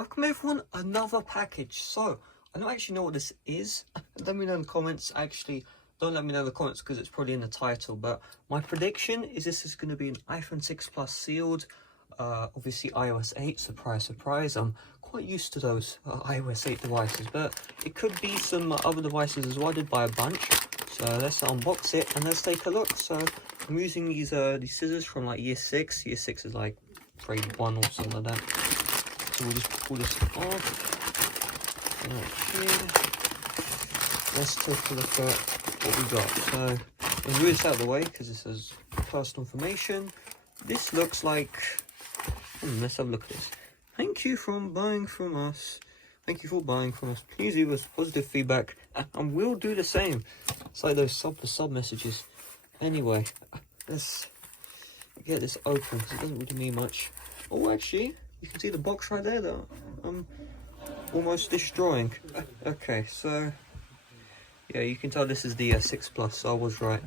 Welcome everyone, another package. So, I don't actually know what this is. Let me know in the comments. Actually, don't let me know in the comments because it's probably in the title. But my prediction is this is going to be an iPhone 6 Plus sealed. Obviously iOS 8, surprise, surprise. I'm quite used to those iOS 8 devices. But it could be some other devices as well. I did buy a bunch. So let's unbox it and let's take a look. So I'm using these scissors from like year 6. Year 6 is like grade 1 or something like that. So we'll just pull this off. Okay. Let's take a look at what we got. So I'll move this out of the way because this is personal information. This looks like, let's have a look at this. Thank you for buying from us. Thank you for buying from us. Please leave us positive feedback and we'll do the same. It's like those sub messages. Anyway, let's get this open because it doesn't really mean much. Oh, actually, you can see the box right there that I'm almost destroying. Okay, so yeah, you can tell this is the 6 Plus, so I was right.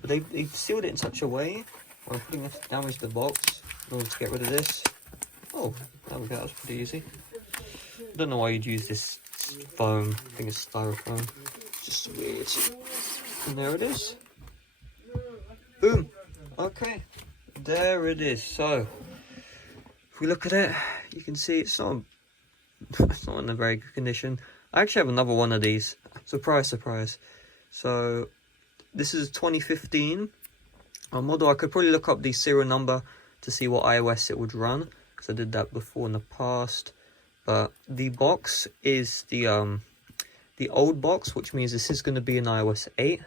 But they sealed it in such a way, I'm putting this damage the box in order to get rid of this. Oh, there we go, that was pretty easy. I don't know why you'd use this foam, I think it's styrofoam. It's just weird. And there it is. Boom! Okay, there it is. So, if we look at it, you can see it's not in a very good condition. I actually have another one of these. Surprise, surprise. So, this is 2015 model. I could probably look up the serial number to see what iOS it would run, because I did that before in the past. But the box is the old box, which means this is going to be an iOS 8.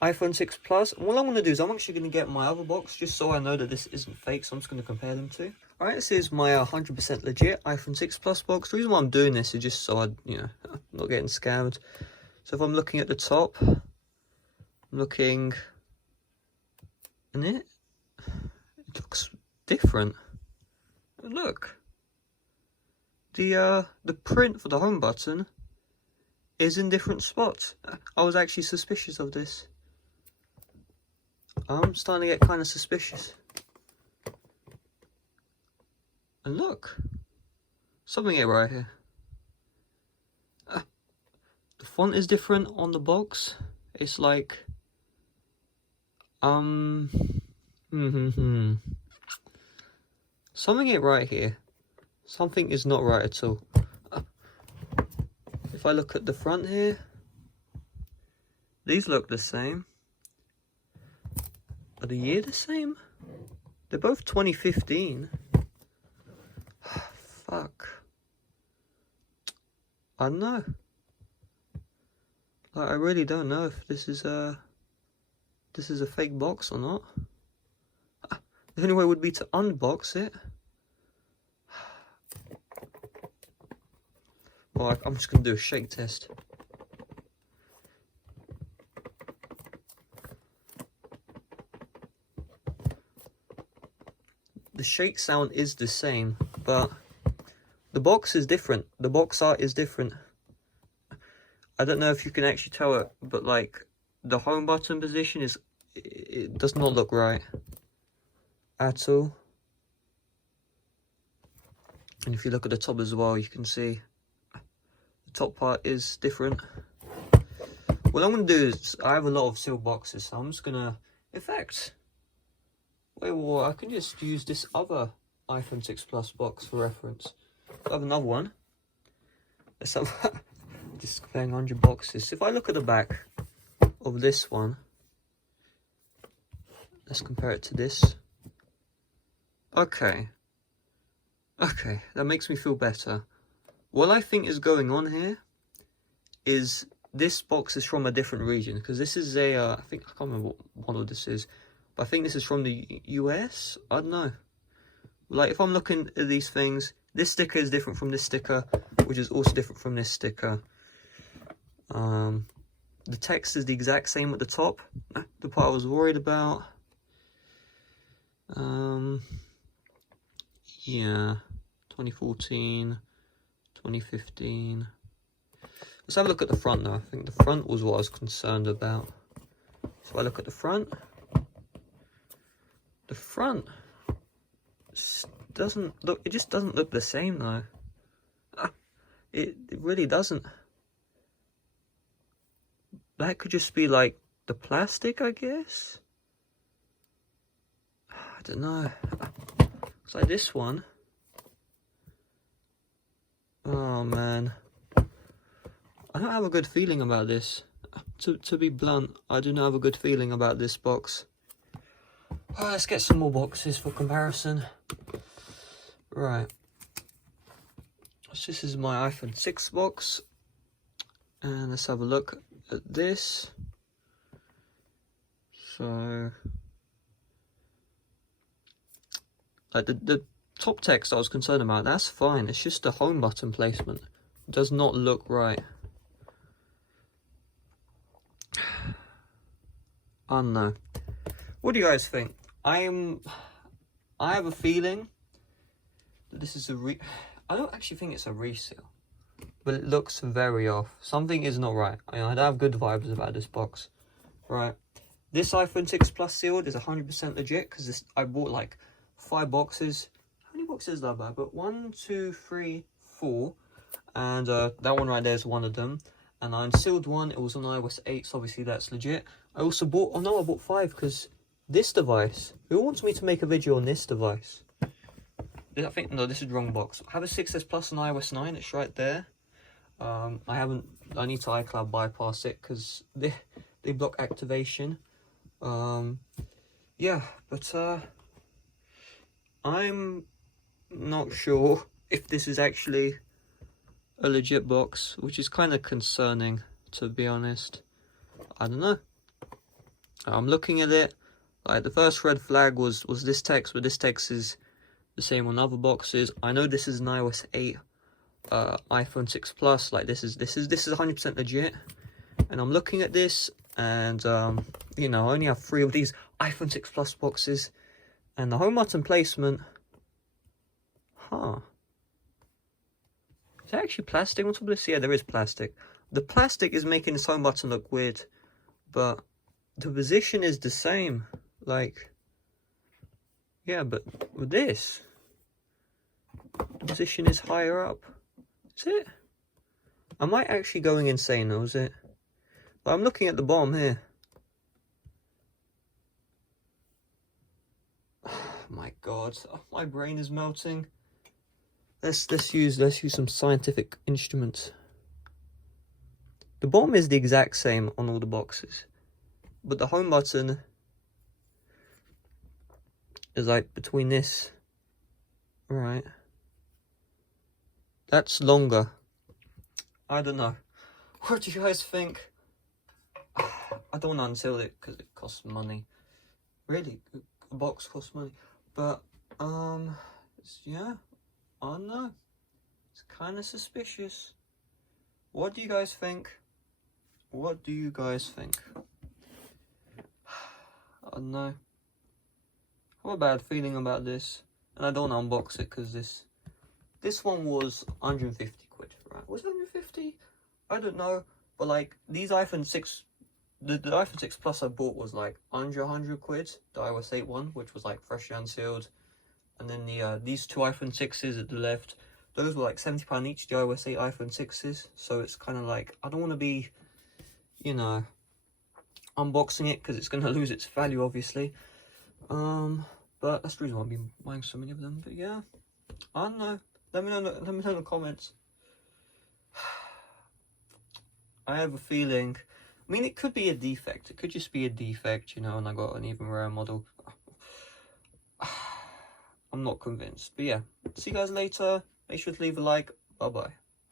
iPhone 6 Plus. And what I'm going to do is I'm actually going to get my other box just so I know that this isn't fake. So I'm just going to compare them two. Alright, this is my 100% legit iPhone 6 Plus box. The reason why I'm doing this is just so I'm not getting scammed. So if I'm looking at the top, I'm looking, and it looks different. Look, the print for the home button is in different spots. I was actually suspicious of this. I'm starting to get kind of suspicious. And look, something here right here. The font is different on the box. It's like, something ain't right here. Something is not right at all. If I look at the front here, these look the same. Are the year the same? They're both 2015. Fuck. I don't know. Like, I really don't know if this is a fake box or not. The only way would be to unbox it. Well, I'm just going to do a shake test. The shake sound is the same, but the box is different. The box art is different. I don't know if you can actually tell it, but like the home button position it does not look right at all. And if you look at the top as well, you can see the top part is different. What I'm going to do is, I have a lot of sealed boxes, so I'm just going to, in fact, well, I can just use this other iPhone 6 Plus box for reference. I have another one. Let's have just comparing 100 boxes. If I look at the back of this one, let's compare it to this. Okay, that makes me feel better. What I think is going on here is this box is from a different region, because this is a, I can't remember what model this is, but I think this is from the US. I don't know. Like, if I'm looking at these things, this sticker is different from this sticker, which is also different from this sticker. The text is the exact same at the top. The part I was worried about. Yeah, 2014, 2015. Let's have a look at the front though. I think the front was what I was concerned about. So if I look at the front doesn't look, it just doesn't look the same though. It really doesn't. That could just be like the plastic, I guess. I don't know. It's like this one. Oh man, I don't have a good feeling about this. To be blunt, I do not have a good feeling about this box. Let's get some more boxes for comparison. Right. So this is my iPhone 6 box. And let's have a look at this. So, like the top text I was concerned about, that's fine. It's just the home button placement. It does not look right. I don't know. What do you guys think? I have a feeling that this is I don't actually think it's a reseal, but it looks very off. Something is not right. I don't have good vibes about this box. Right. This iPhone 6 Plus sealed is 100% legit because I bought like 5 boxes. How many boxes did I buy? But 1, 2, 3, 4. And that one right there is one of them. And I unsealed one. It was on iOS 8, so obviously that's legit. I also bought, oh no, I bought 5 because this device. Who wants me to make a video on this device? I think, no, this is the wrong box. I have a 6S Plus on iOS 9. It's right there. I need to iCloud bypass it because they block activation. Yeah, but I'm not sure if this is actually a legit box, which is kind of concerning, to be honest. I don't know. I'm looking at it, like the first red flag was this text, but this text is the same on other boxes. I know this is an iOS 8 iPhone 6 Plus. Like this is 100% legit. And I'm looking at this, and you know, I only have 3 of these iPhone 6 Plus boxes, and the home button placement. Is there actually plastic on top of this? Yeah, there is plastic. The plastic is making this home button look weird, but the position is the same. Like, yeah, but with this, the position is higher up. Is it? Am I actually going insane though, is it? But I'm looking at the bottom here. Oh my god, my brain is melting. Let's use some scientific instruments. The bottom is the exact same on all the boxes, but the home button is like between this, right? That's longer. I don't know. What do you guys think? I don't want to unseal it because it costs money. Really, a box costs money. But yeah, I don't know. It's kind of suspicious. What do you guys think? What do you guys think? I don't know. I have a bad feeling about this, and I don't want to unbox it because this one was 150 quid, right? Was it 150? I don't know, but like these iPhone 6, the iPhone 6 Plus I bought was like under 100 quid. The iOS 8 one, which was like freshly unsealed, and then these 2 iPhone 6s at the left, those were like £70 each. The iOS 8 iPhone 6s, so it's kind of like I don't want to be, you know, unboxing it because it's going to lose its value, obviously. But that's the reason why I've been buying so many of them. But yeah, I don't know. Let me know in the comments. I have a feeling. I mean, it could be a defect. It could just be a defect, you know, and I got an even rare model. I'm not convinced. But yeah, see you guys later. Make sure to leave a like. Bye-bye.